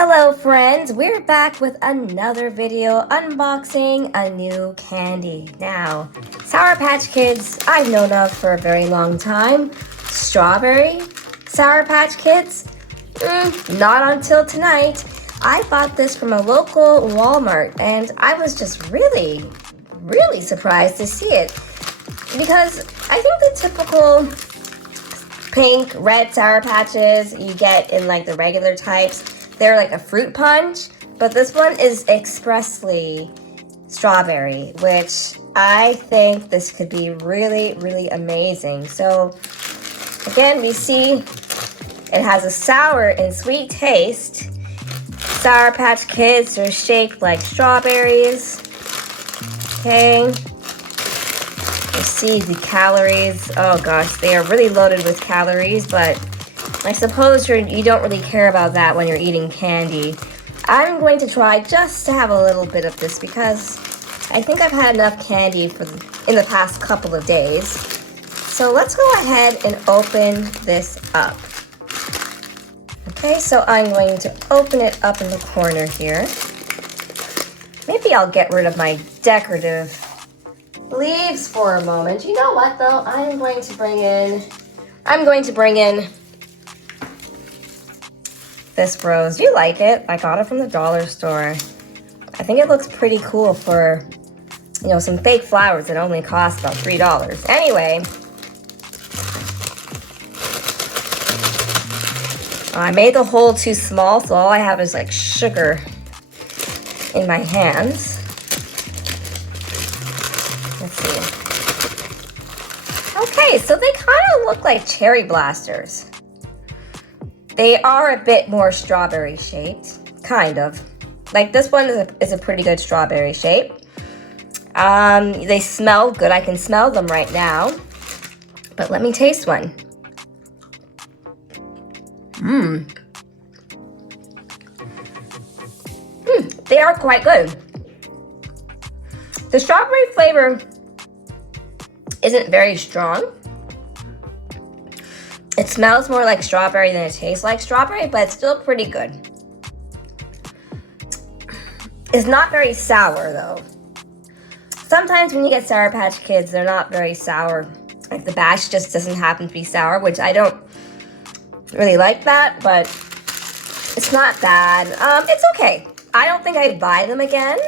Hello friends, we're back with another video unboxing a new candy. Now, Sour Patch Kids I've known of for a very long time. Strawberry Sour Patch Kids? Not until tonight. I bought this from a local Walmart and I was just really surprised to see it. Because I think the typical pink, red Sour Patches you get in like the regular types, they're like a fruit punch, but this one is expressly strawberry, which I think this could be really amazing. So again, we see it has a sour and sweet taste. Sour Patch Kids are shaped like strawberries. Okay. You see the calories. Oh gosh, they are really loaded with calories, but I suppose you don't really care about that when you're eating candy. I'm going to try just to have a little bit of this because I think I've had enough candy in the past couple of days. So let's go ahead and open this up. Okay, so I'm going to open it up in the corner here. Maybe I'll get rid of my decorative leaves for a moment. You know what though? I'm going to bring in this rose. You like it? I got it from the dollar store. I think it looks pretty cool for, you know, some fake flowers that only cost about $3. Anyway, I made the hole too small, so all I have is like sugar in my hands. Let's see. Okay, so they kind of look like cherry blasters. They are a bit more strawberry shaped, kind of. Like this one is a pretty good strawberry shape. They smell good. I can smell them right now. But let me taste one. They are quite good. The strawberry flavor isn't very strong. It smells more like strawberry than it tastes like strawberry, but it's still pretty good. It's not very sour though. Sometimes when you get Sour Patch Kids, they're not very sour. Like the bash just doesn't happen to be sour, which I don't really like that, but it's not bad. It's okay. I don't think I'd buy them again.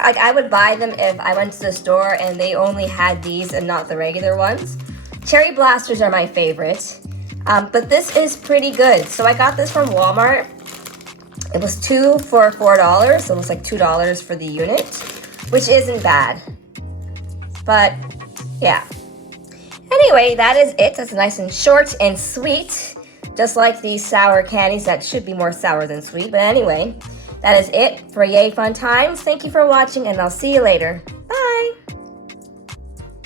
Like I would buy them if I went to the store and they only had these and not the regular ones. Cherry blasters are my favorite, but this is pretty good. So I got this from Walmart. It was 2 for $4, so it was like $2 for the unit, which isn't bad. But yeah. Anyway, that is it. That's nice and short and sweet, just like these sour candies that should be more sour than sweet. But anyway, that is it for Yay Fun Times. Thank you for watching, and I'll see you later.